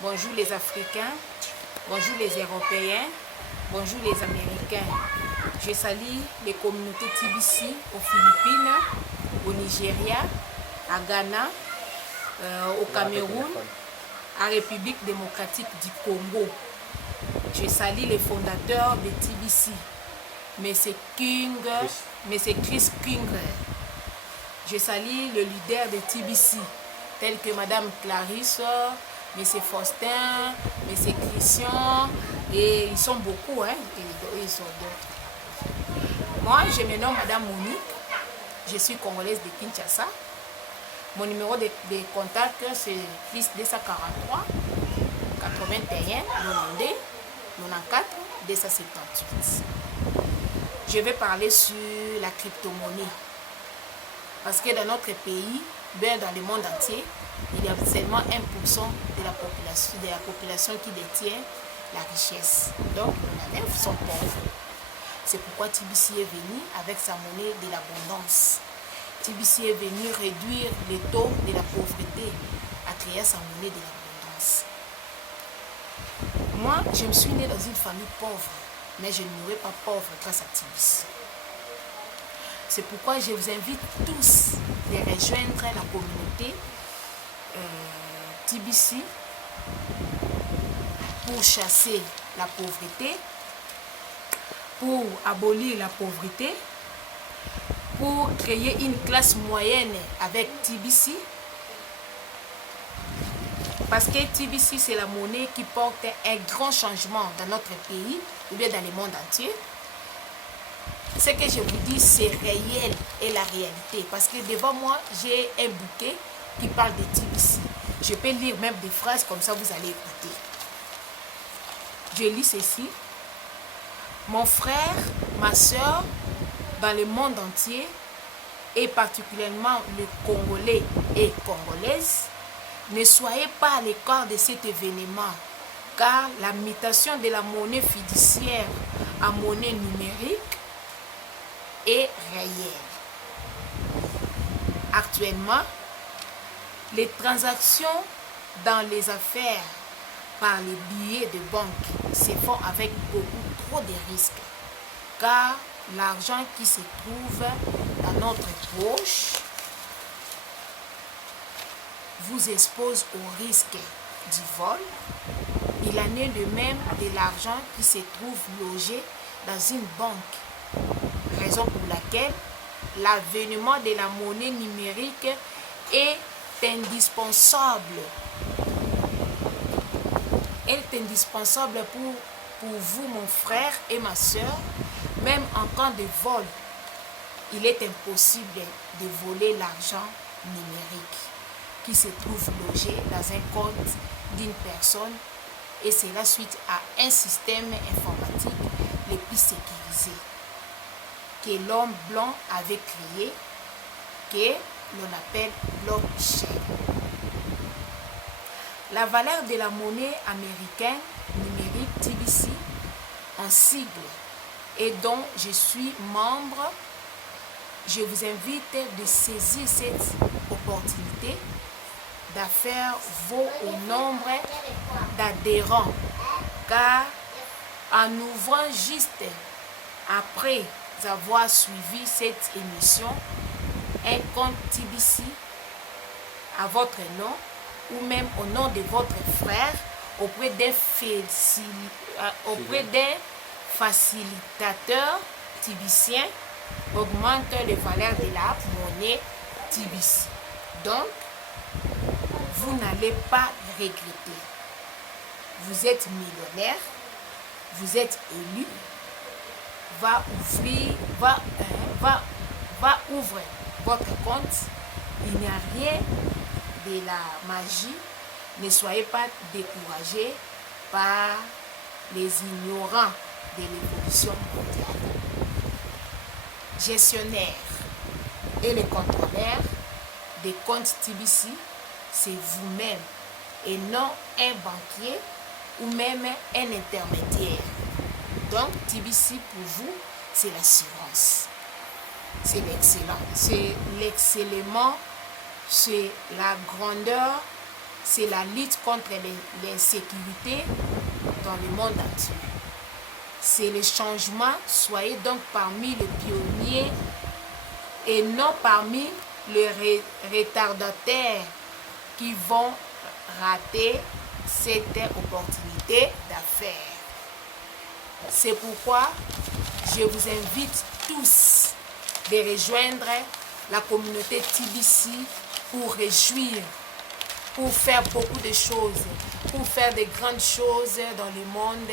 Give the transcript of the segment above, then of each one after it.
bonjour les Africains, bonjour les Européens, bonjour les Américains. Je salue les communautés TBC aux Philippines, au Nigeria, à Ghana, au Cameroun, à République démocratique du Congo. Je salue les fondateurs de TBC, M. Chris King. Je salue le leader de TBC, tels que Mme Clarisse, M. Faustin, M. Christian, et ils sont beaucoup, hein, et ils sont d'autres. Moi, je me nomme Mme Monique, je suis congolaise de Kinshasa. Mon numéro de contact, c'est plus 243 81 92 94 278. Je vais parler sur la crypto-monnaie. Parce que dans notre pays, bien dans le monde entier, il y a seulement 1% de la population qui détient la richesse. Donc, les 9 sont pauvres. C'est pourquoi TBC est venu avec sa monnaie de l'abondance. TBC est venu réduire les taux de la pauvreté à travers sa monnaie de l'abondance. Moi, je me suis née dans une famille pauvre, mais je ne mourrai pas pauvre grâce à TBC. C'est pourquoi je vous invite tous à rejoindre la communauté TBC pour chasser la pauvreté, pour abolir la pauvreté, pour créer une classe moyenne avec TBC. Parce que TBC, c'est la monnaie qui porte un grand changement dans notre pays ou bien dans le monde entier. Ce que je vous dis, c'est réel et la réalité. Parce que devant moi, j'ai un bouquet qui parle de TBC. Je peux lire même des phrases comme ça, vous allez écouter. Je lis ceci. Mon frère, ma soeur, dans le monde entier, et particulièrement les Congolais et Congolaises, ne soyez pas à l'écart de cet événement, car la mutation de la monnaie fiduciaire en monnaie numérique est réelle. Actuellement, les transactions dans les affaires par les billets de banque se font avec beaucoup trop de risques, car l'argent qui se trouve dans notre poche vous expose au risque du vol. Il en est de même de l'argent qui se trouve logé dans une banque. Raison pour laquelle l'avènement de la monnaie numérique est indispensable. Elle est indispensable pour vous, mon frère et ma soeur. Même en cas de vol, il est impossible de voler l'argent numérique qui se trouve logé dans un compte d'une personne, et cela suite à un système informatique le plus sécurisé que l'homme blanc avait créé, que l'on appelle blockchain. La valeur de la monnaie américaine numérique TBC en sigle et dont je suis membre, je vous invite de saisir cette opportunité d'affaires vaut au nombre d'adhérents, car en ouvrant juste après avoir suivi cette émission un compte TBC à votre nom ou même au nom de votre frère auprès d'un facilitateur tibicien augmente les valeurs de la monnaie TBC. Donc, vous n'allez pas regretter. Vous êtes millionnaire, vous êtes élu, va ouvrir votre compte. Il n'y a rien de la magie. Ne soyez pas découragés par les ignorants de l'évolution mondiale. Gestionnaire et le contrôleur des comptes TBC, c'est vous-même et non un banquier ou même un intermédiaire. Donc, TBC pour vous, c'est l'assurance. C'est l'excellent. C'est l'excellement, c'est la grandeur, c'est la lutte contre l'insécurité dans le monde entier. C'est le changement, soyez donc parmi les pionniers et non parmi les retardataires qui vont rater cette opportunité d'affaires. C'est pourquoi je vous invite tous de rejoindre la communauté TBC pour réjouir, pour faire beaucoup de choses, pour faire de grandes choses dans le monde.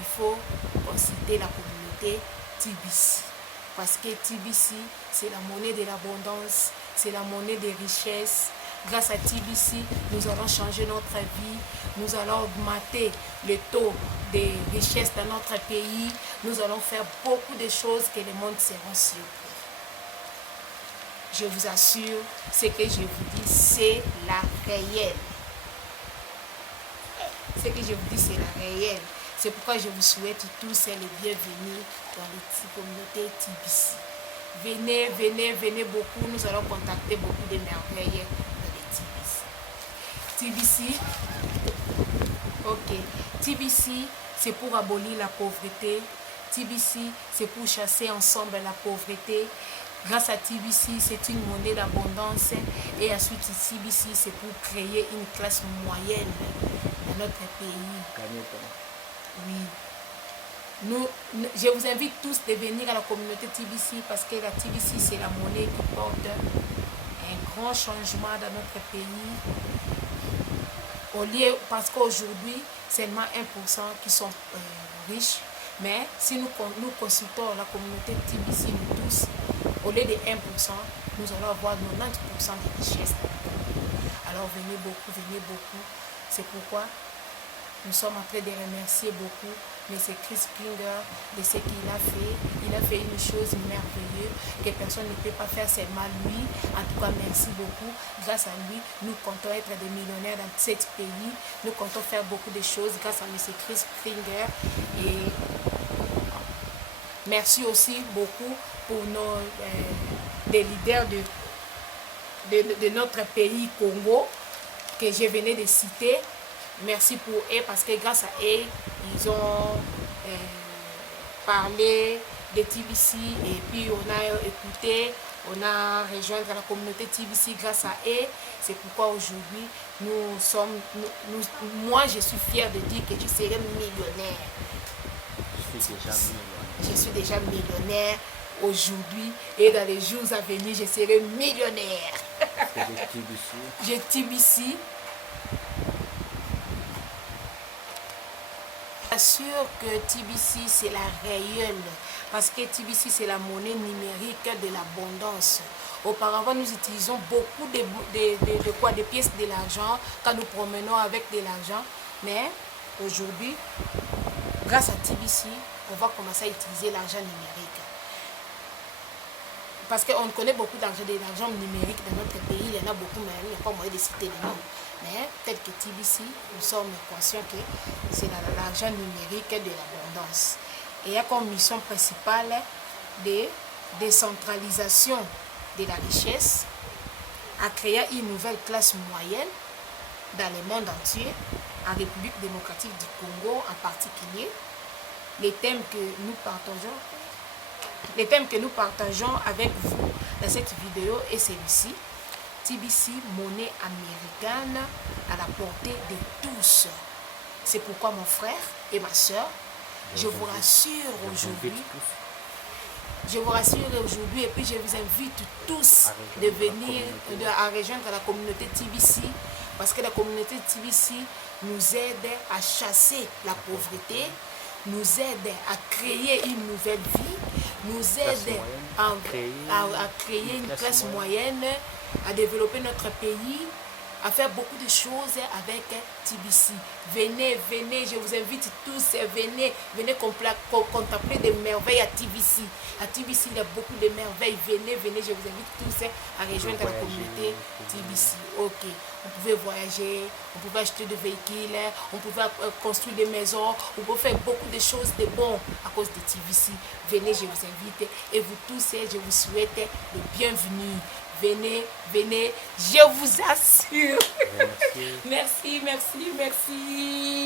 Il faut consulter la communauté TBC. Parce que TBC, c'est la monnaie de l'abondance, c'est la monnaie des richesses. Grâce à TBC, nous allons changer notre vie, nous allons augmenter le taux de richesse dans notre pays, nous allons faire beaucoup de choses que le monde sera surpris. Je vous assure, ce que je vous dis, c'est la réelle. Ce que je vous dis, c'est la réelle. C'est pourquoi je vous souhaite tous les bienvenus dans les communautés TBC. Venez, venez, venez beaucoup. Nous allons contacter beaucoup de merveilles dans les TBC. TBC, ok. TBC, c'est pour abolir la pauvreté. TBC, c'est pour chasser ensemble la pauvreté. Grâce à TBC, c'est une monnaie d'abondance. Et ensuite, TBC, c'est pour créer une classe moyenne dans notre pays. Oui. Je vous invite tous de venir à la communauté TBC parce que la TBC, c'est la monnaie qui porte un grand changement dans notre pays. Au lieu, parce qu'aujourd'hui, seulement 1% qui sont riches. Mais si nous consultons la communauté TBC, nous tous, au lieu de 1%, nous allons avoir 90% de richesses. Alors venez beaucoup, venez beaucoup. C'est pourquoi nous sommes en train de remercier beaucoup M. Chris Springer de ce qu'il a fait. Il a fait une chose merveilleuse que personne ne peut pas faire, seulement lui. En tout cas, merci beaucoup. Grâce à lui, nous comptons être des millionnaires dans 7 pays. Nous comptons faire beaucoup de choses grâce à M. Chris Springer. Et merci aussi beaucoup pour des leaders de notre pays, Congo, que je venais de citer. Merci pour eux parce que grâce à eux, ils ont parlé de TBC et puis on a écouté, on a rejoint la communauté TBC grâce à eux. C'est pourquoi aujourd'hui, moi je suis fière de dire que je serai millionnaire. Je suis déjà millionnaire aujourd'hui et dans les jours à venir, je serai millionnaire. J'ai TBC. J'assure que TBC c'est la réelle parce que TBC c'est la monnaie numérique de l'abondance. Auparavant nous utilisons beaucoup de pièces de l'argent quand nous promenons avec de l'argent, mais aujourd'hui grâce à TBC on va commencer à utiliser l'argent numérique. Parce qu'on connaît beaucoup d'argent numérique dans notre pays, il y en a beaucoup, mais il n'y a pas moyen de citer les noms. Mais tel que TBC, nous sommes conscients que c'est l'argent numérique de l'abondance. Et il y a comme mission principale de décentralisation de la richesse, à créer une nouvelle classe moyenne dans le monde entier, en République démocratique du Congo en particulier. Les thèmes que nous partageons avec vous dans cette vidéo est celui-ci. TBC, monnaie américaine à la portée de tous. C'est pourquoi mon frère et ma soeur, je vous rassure aujourd'hui et puis je vous invite tous de venir à rejoindre la communauté TBC parce que la communauté TBC nous aide à chasser la pauvreté, nous aide à créer une nouvelle vie, nous aide à créer une classe moyenne, à développer notre pays, à faire beaucoup de choses avec TBC. Venez, venez, je vous invite tous, venez contempler des merveilles à TBC. À TBC, il y a beaucoup de merveilles. Venez, venez, je vous invite tous à rejoindre la communauté TBC. Ok, vous pouvez voyager, vous pouvez acheter des véhicules, on pouvait construire des maisons, on peut faire beaucoup de choses de bon à cause de TBC. Venez, je vous invite et vous tous, je vous souhaite le bienvenu. venez, venez, je vous assure. Merci. Merci, merci, merci.